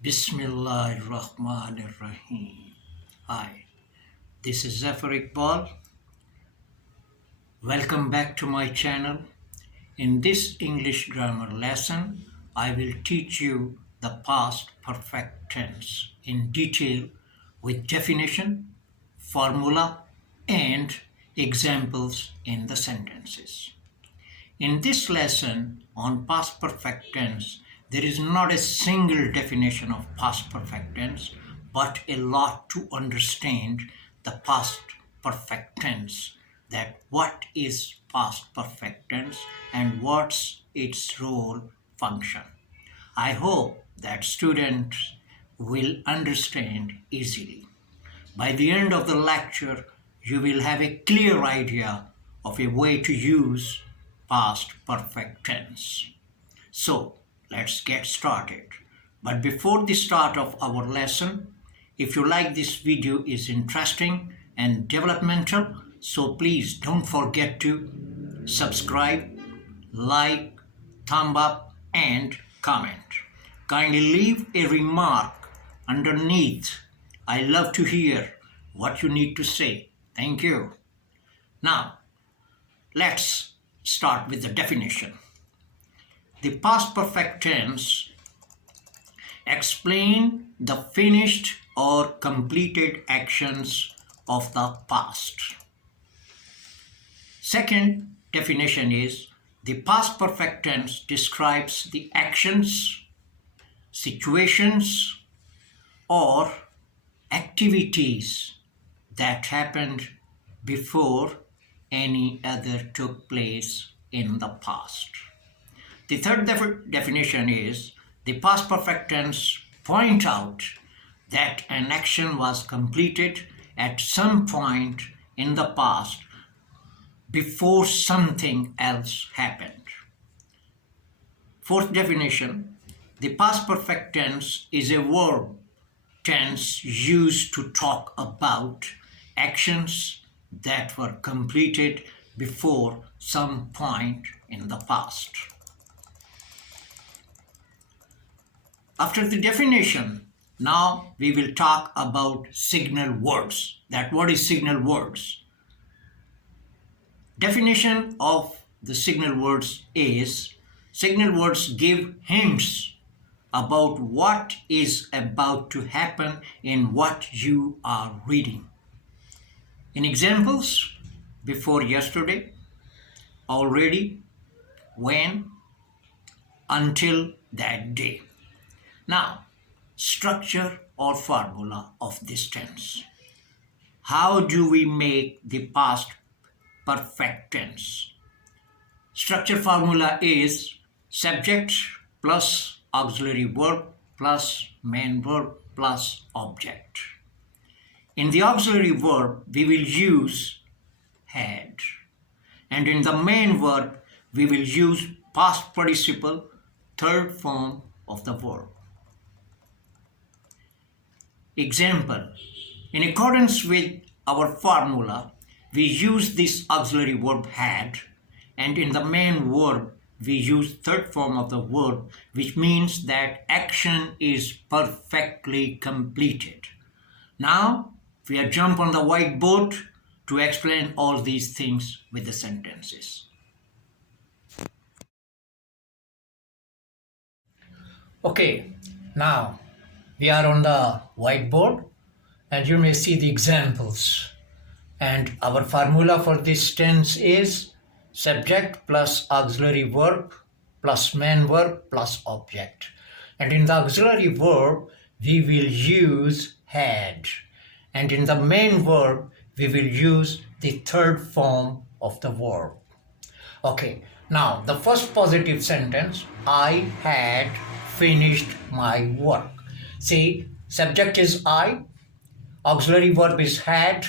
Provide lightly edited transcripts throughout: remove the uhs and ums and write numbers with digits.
Bismillahirrahmanirrahim. Hi, this is Zafar. Welcome back to my channel. In this English grammar lesson, I will teach you the past perfect tense in detail with definition, formula, and examples in the sentences. In this lesson on past perfect tense, there is not a single definition of past perfect tense, but a lot to understand the past perfect tense, that what is past perfect tense and what's its role function. I hope that students will understand easily. By the end of the lecture, you will have a clear idea of a way to use past perfect tense. So, let's get started. But before the start of our lesson, if you like this video is interesting and developmental, so please don't forget to subscribe, like, thumb up and comment. Kindly leave a remark underneath. I love to hear what you need to say. Thank you. Now, let's start with the definition. The past perfect tense explain the finished or completed actions of the past. Second definition is the past perfect tense describes the actions, situations, or activities that happened before any other took place in the past. The third definition is the past perfect tense point out that an action was completed at some point in the past before something else happened. Fourth definition, the past perfect tense is a verb tense used to talk about actions that were completed before some point in the past. After the definition, now we will talk about signal words. That what is signal words? Definition of the signal words is signal words give hints about what is about to happen in what you are reading. In examples, before yesterday, already, when, until that day. Now, structure or formula of this tense. How do we make the past perfect tense? Structure formula is subject plus auxiliary verb plus main verb plus object. In the auxiliary verb, we will use had. And in the main verb, we will use past participle, third form of the verb. Example, in accordance with our formula, we use this auxiliary verb had, and in the main verb, we use third form of the verb, which means that action is perfectly completed. Now, we are jump on the whiteboard to explain all these things with the sentences. Okay, now we are on the whiteboard and you may see the examples. And our formula for this tense is subject plus auxiliary verb plus main verb plus object. And in the auxiliary verb, we will use had. And in the main verb, we will use the third form of the verb. Okay, now the first positive sentence, I had finished my work. See, subject is I, auxiliary verb is had,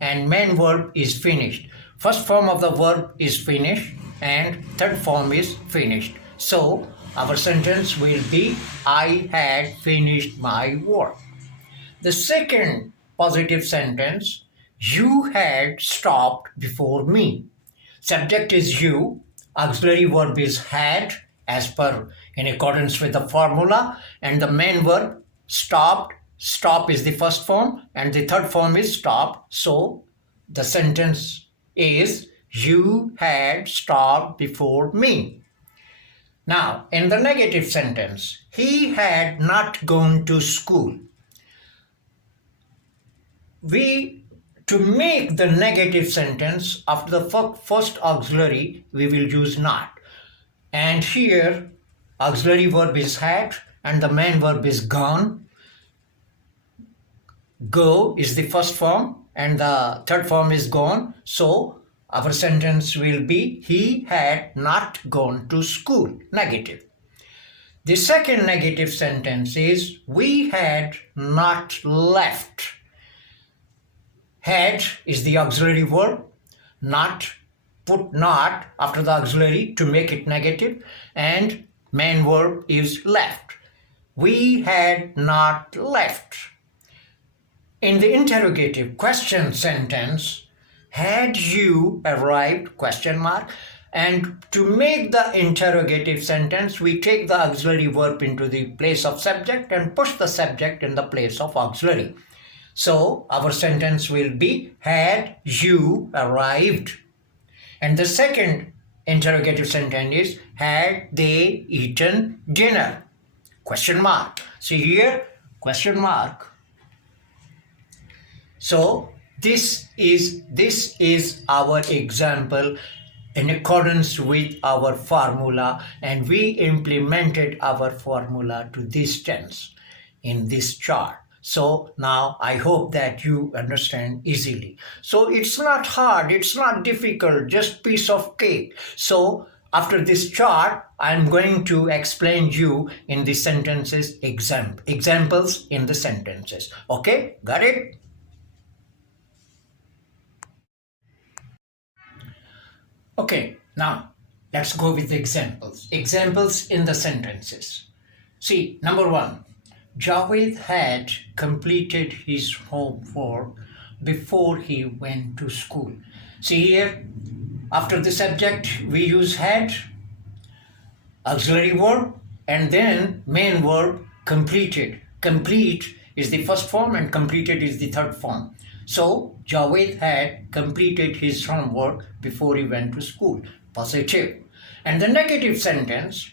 and main verb is finished. First form of the verb is finished and third form is finished. So our sentence will be I had finished my work. The second positive sentence, you had stopped before me. Subject is you, auxiliary verb is had as per in accordance with the formula, and the main verb stopped. Stop is the first form and the third form is stopped. So the sentence is, you had stopped before me. Now, in the negative sentence, he had not gone to school. To make the negative sentence, after the first auxiliary, we will use not. And here, auxiliary verb is had and the main verb is gone. Go is the first form and the third form is gone. So our sentence will be, he had not gone to school, negative. The second negative sentence is, we had not left. Had is the auxiliary verb, not, put not after the auxiliary to make it negative, and main verb is left. We had not left. In the interrogative question sentence, had you arrived, question mark, and to make the interrogative sentence, we take the auxiliary verb into the place of subject and push the subject in the place of auxiliary. So our sentence will be, had you arrived. And the second interrogative sentence is, had they eaten dinner, question mark. See here, question mark. So this is our example in accordance with our formula, and we implemented our formula to this tense in this chart. So now I hope that you understand easily. So it's not hard, it's not difficult, just piece of cake. So after this chart, I'm going to explain you in the sentences, examples in the sentences. Okay, got it? Okay, now let's go with the examples. Examples in the sentences. See, number one, Javed had completed his homework before he went to school. See here, after the subject we use had, auxiliary verb, and then main verb completed. Complete is the first form and completed is the third form. So Javed had completed his homework before he went to school, positive. And the negative sentence,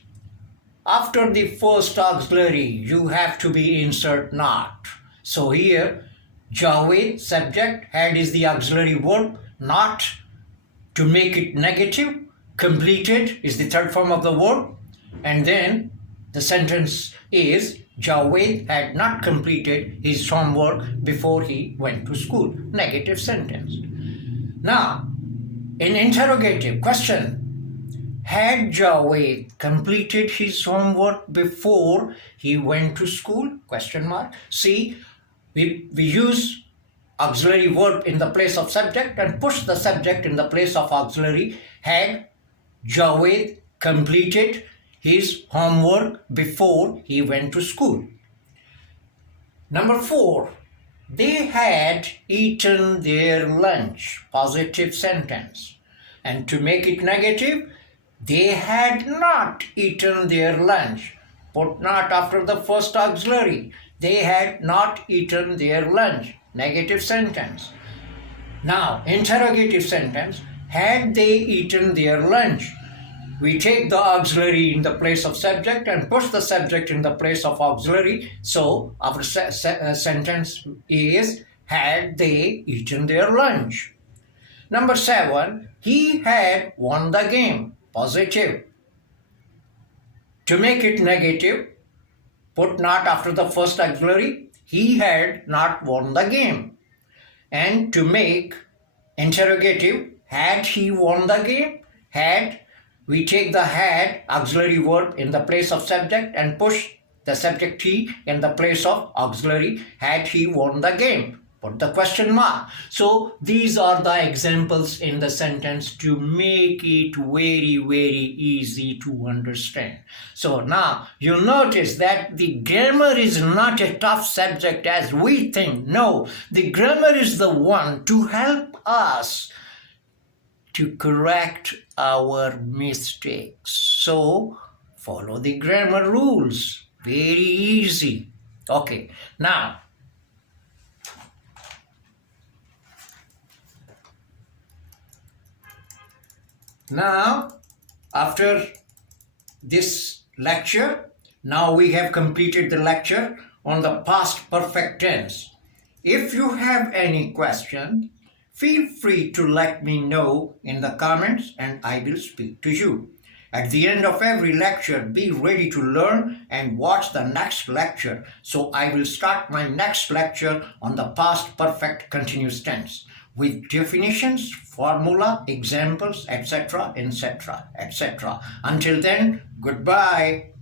after the first auxiliary, you have to be insert not. So here, Javed, subject, had is the auxiliary verb, not, to make it negative, completed is the third form of the verb, and then the sentence is, Javed had not completed his homework before he went to school, negative sentence. Now, in interrogative question, had Javed completed his homework before he went to school, question mark. See, we use auxiliary verb in the place of subject and push the subject in the place of auxiliary. Had Javed completed his homework before he went to school. Number 4, they had eaten their lunch, positive sentence. And to make it negative, they had not eaten their lunch, put not after the first auxiliary. They had not eaten their lunch, negative sentence. Now, interrogative sentence, had they eaten their lunch? We take the auxiliary in the place of subject and push the subject in the place of auxiliary. So our sentence is, had they eaten their lunch? Number 7, he had won the game, positive. To make it negative, put not after the first auxiliary. He had not won the game. And to make interrogative, had he won the game? Had, we take the had auxiliary verb in the place of subject and push the subject he in the place of auxiliary. Had he won the game? Put the question mark. So these are the examples in the sentence to make it very, very easy to understand. So now you notice that the grammar is not a tough subject as we think. No, the grammar is the one to help us to correct our mistakes. So follow the grammar rules. Very easy. Okay, now after this lecture, now we have completed the lecture on the past perfect tense. If you have any question, feel free to let me know in the comments and I will speak to you. At the end of every lecture, be ready to learn and watch the next lecture. So I will start my next lecture on the past perfect continuous tense with definitions, formula, examples, etc., etc., etc. Until then, goodbye.